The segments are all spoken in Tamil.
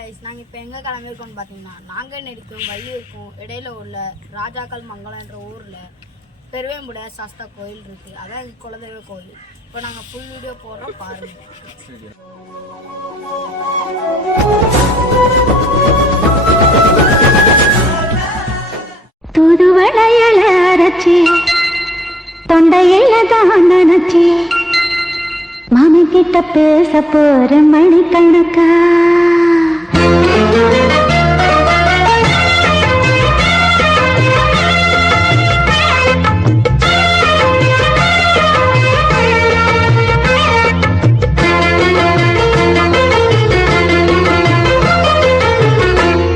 கைஸ், நாங்கள் இப்போ எங்கே கிளம்பியிருக்கோம்னு பார்த்தீங்கன்னா, நாங்கநேரிக்கும் வள்ளியூருக்கும் இடையில உள்ள ராஜாக்கள் மங்கலம் என்ற ஊரில் பெருவேம்புடைய சாஸ்தா கோயில் இருக்குது. அதான் எங்கள் குலதெய்வ கோயில். இப்போ நாங்கள் ஃபுல் வீடியோ போடுறோம், பாருங்கள். தூதுவளையல அரைச்சி தொண்டையில தான் நினைச்சி மாமி கிட்ட பேச போற மணிக்கணக்கா.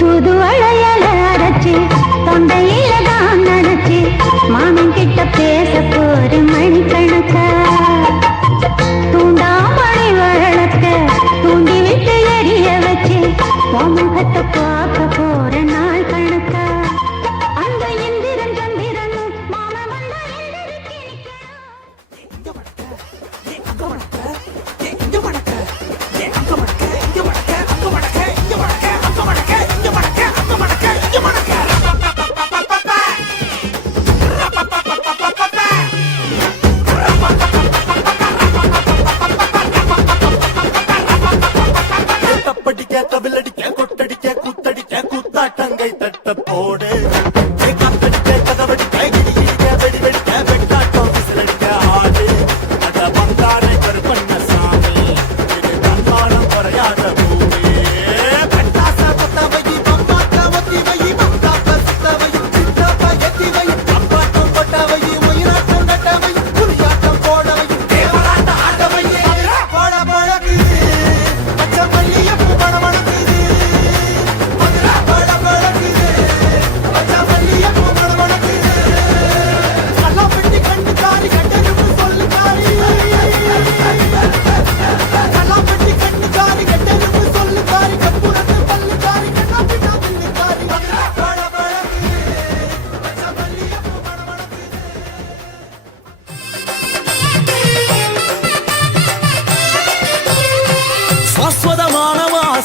தூதுவளையல அரைச்சி தொண்டையில தான் நினைச்சி மாமி கிட்ட பேச போற மணிக்கணக்கா. தூண்டி விட்டு எரிய வச்சு முகத்தை பார்க்க போற நாள் கணக்கா. அந்த இந்திரன் சந்திரனும் மாமா வந்தா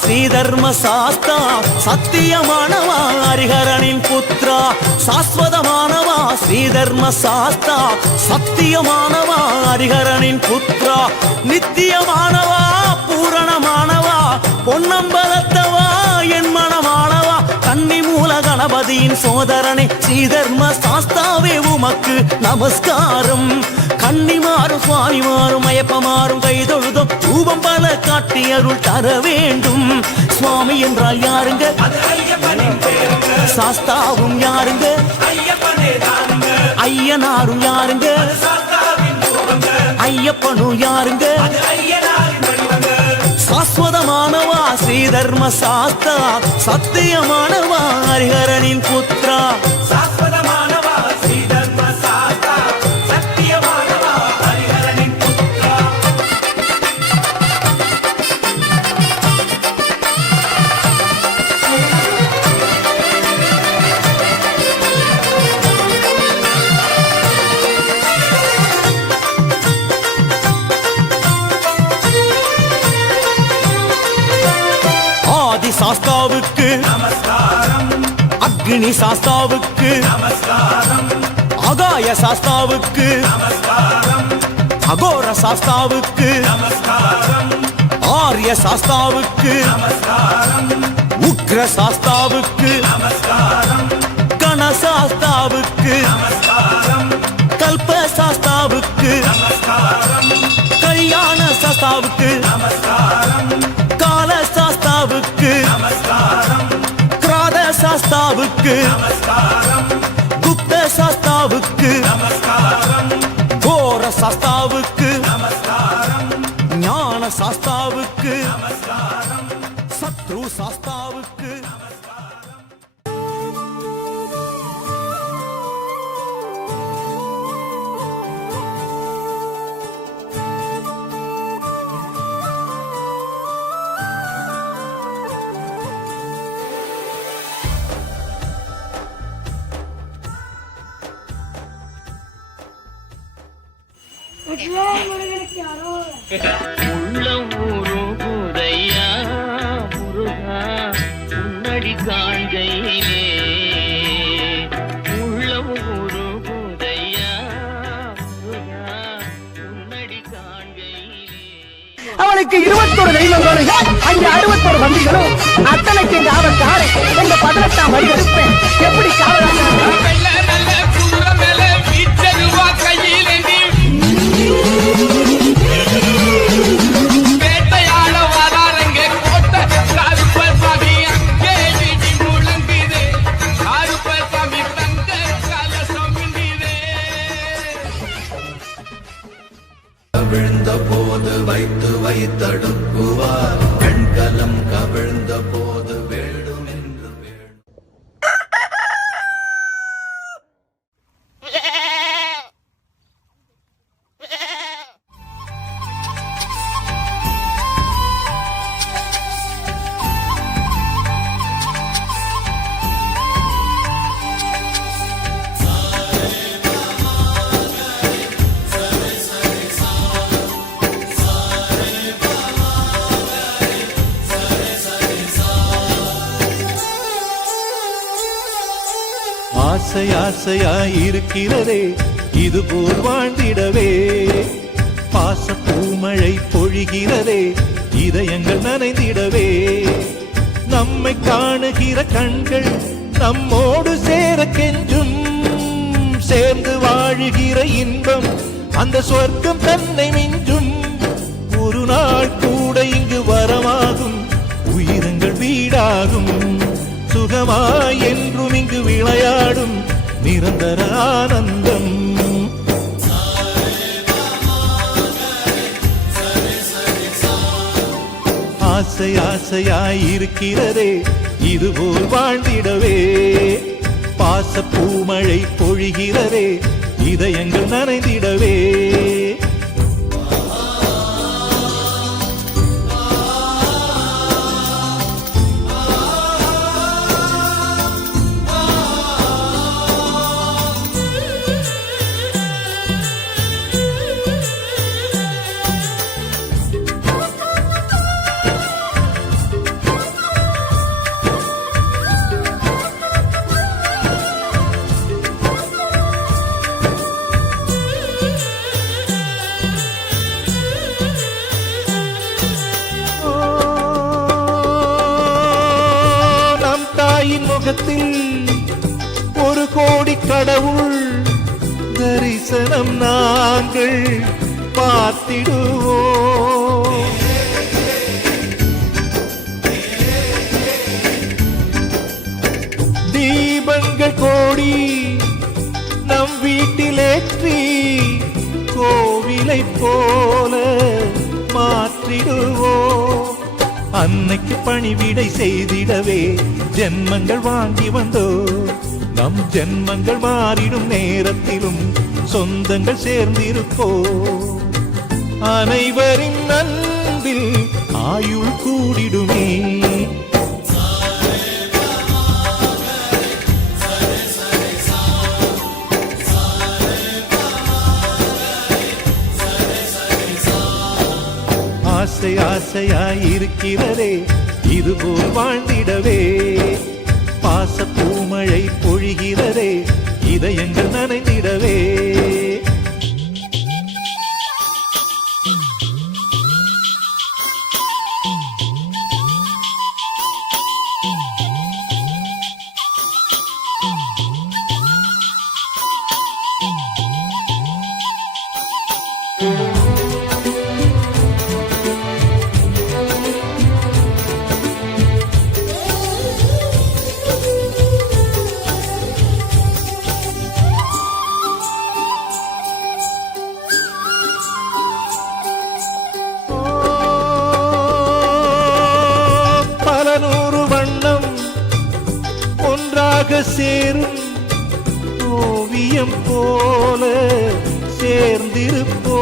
ஸ்ரீதர்ம சாஸ்தா சத்தியமானவா ஹரிஹரனின் புத்ரா. சாஸ்வதமானவா ஸ்ரீதர்ம சாஸ்தா சத்தியமானவா ஹரிஹரனின் புத்ரா. நித்தியமானவா பூரணமானவா பொன்னம்பலத்தவா என் மனமானவா. கன்னி மூல கணபதியின் சோதரனே ஸ்ரீதர்ம சாஸ்தாவே உமக்கு நமஸ்காரம். கன்னிமாறும் சுவாமிமாறும் மயப்பமாறும் கைதொழுதும் ரூபம் பல காட்டி அருள் தர வேண்டும். சுவாமி என்றால் யாருங்க? சாஸ்தாவும் யாருங்க? ஐயனாரும் யாருங்க? ஐயப்பனும் யாருங்க? சாஸ்வதமானவா ஸ்ரீதர்ம சாஸ்தா சத்தியமானவா ஹரிஹரனின் புத்ரா. சாஸ்வதமானவா ஸ்ரீதர்ம சாஸ்தா சத்தியமானவா ஹரிஹரனின் புத்ரா. சாஸ்தாவுக்கு நமஸ்காரம், அக்னி சாஸ்தாவுக்கு நமஸ்காரம், ஆகாய சாஸ்தாவுக்கு நமஸ்காரம், அகோர சாஸ்தாவுக்கு நமஸ்காரம், ஆரிய சாஸ்தாவுக்கு நமஸ்காரம், உக்ர சாஸ்தாவுக்கு நமஸ்காரம், கண சாஸ்தாவுக்கு நமஸ்காரம், கல்ப சாஸ்தாவுக்கு நமஸ்காரம், கல்யாண சாஸ்தாவுக்கு நமஸ்காரம், கால சாஸ்தாவுக்கு நமஸ்காரம், கிராத சாஸ்தாவுக்கு நமஸ்காரம், குப்த சாஸ்தாவுக்கு நமஸ்காரம், கோர சாஸ்தாவுக்கு நமஸ்காரம், ஞான சாஸ்தாவுக்கு நமஸ்காரம், சத்ரு சாஸ்தாவுக்கு நமஸ்காரம். உள்ளம் ஊரும் புதையா முருகா உன்னடி காண்கையிலே உள்ளம் ஒரு போதையா உன்னடி காண்கையிலே. அவனுக்கு 21 தெய்வங்களும் அங்க 61 வண்டிகளும் அத்தனைக்கு காவல்கார இந்த 18ஆம் வழி எடுப்பேன். எப்படி காவலாக கவிழ்ந்த போது வைத்து வைத்தடுக்குவார் வெண்கலம் கவிழ்ந்த போது வேடும் என்று வேடும். ஆசை ஆசையாயிருக்கிறதே இதுபோல் வாழ்ந்திடவே பாச பூமழை பொழிகிறதே இதயங்கள் நனைந்திடவே நம்மை காணுகிற கண்கள் நம்மோடு சேர கெஞ்சும் சேர்ந்து வாழுகிற இன்பம் அந்த சொர்க்கம் தன்னை மிஞ்சும் ஒரு நாள் கூட இங்கு வரமாகும் உயிரங்கள் வீடாகும் சுகமாய் என்றும் இங்கு விளையாடும் நிரந்தர ஆனந்தம். ஆசை ஆசையாயிருக்கிறதே இதுபோல் வாழ்ந்திடவே பாச பூமழை பொழிகிறதே இதயங்கள் நனைந்திடவே. முகத்தில் ஒரு கோடி கடவுள் தரிசனம் நாங்கள் பார்த்திடுவோம். தீபங்கள் கோடி நம் வீட்டிலேற்றி கோவிலை போல மாற்றிடுவோம். அன்னைக்கு பணிவிடை செய்திடவே ஜென்மங்கள் வாங்கி வந்தோ நம் ஜென்மங்கள் மாறிடும் நேரத்திலும் சொந்தங்கள் சேர்ந்திருப்போ அனைவரின் அன்பில் ஆயுள் கூடிடுமே. ஆசை ஆசையாயிருக்கிறதே இதுபோல் வாழ்ந்திடவே பாச பூமழை பொழிகிறதே இதயங்கள் நனைந்திடவே. சேரும் ஓவியம் போல சேர்ந்திருப்போ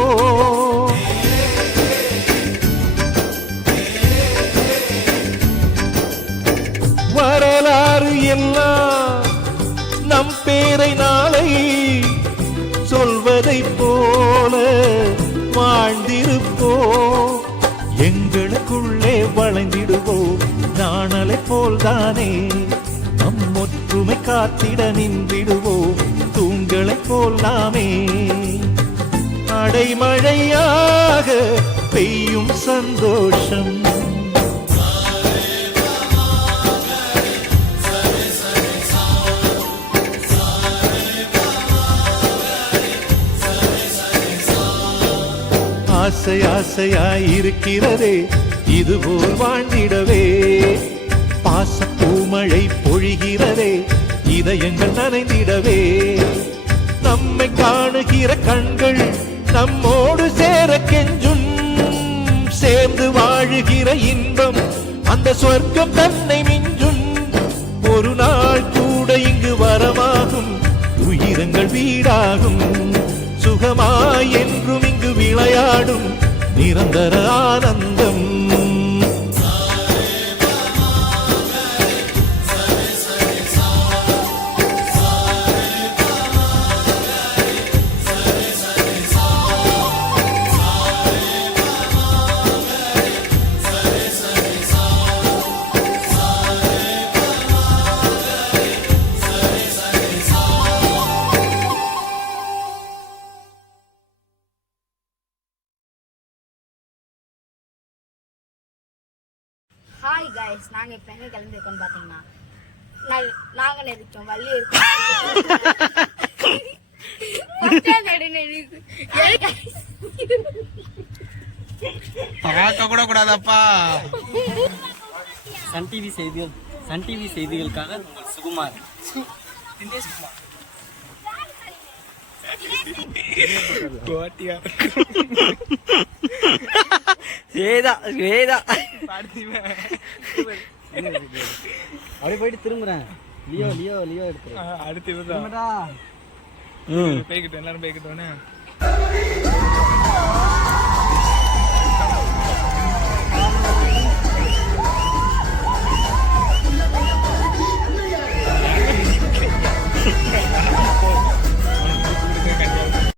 வரலாறு எல்லாம் நம் பேரை நாளை சொல்வதை போல வாழ்ந்திருப்போ எங்களுக்குள்ளே வளைந்திடுவோம் நாணலை போல்தானே நம் ஒற்றுமை காத்திட நின்றிடுவோம் தூண்களைப் போல் நாமே அடைமழையாக பெய்யும் சந்தோஷம் ஆசை ஆசையாயிருக்கிறதே இதுபோல் வாழ்ந்திடவே பாசப்பூமழை பொழிகிறதே இதயங்கள் நனைந்திடவே நம்மை காணுகிற கண்கள் நம்மோடு சேர கெஞ்சும் சேர்ந்து வாழுகிற இன்பம் அந்த சொர்க்கம் தன்னை மிஞ்சும் ஒரு நாள் கூட இங்கு வரமாகும் உயிரங்கள் வீடாகும் சுகமாய் என்றும் இங்கு விளையாடும் நிரந்தர ஆனந்தம் ஹாய் கைஸ், நாங்கள் இப்போ எங்கே கிளம்பியிருக்கோம்னு பார்த்தீங்கன்னா நாங்கள் இருக்கோம் வள்ளி இருக்கோம் பார்க்க கூட கூடாதப்பா. சன் டிவி செய்திகளுக்காக உங்கள் சுகுமார். அப்படி போயிட்டு திரும்புறேன். லியோ எடுத்து அடுத்து பேய்கிட்டோம் எல்லாரும் பேய்கிட்டோன்னு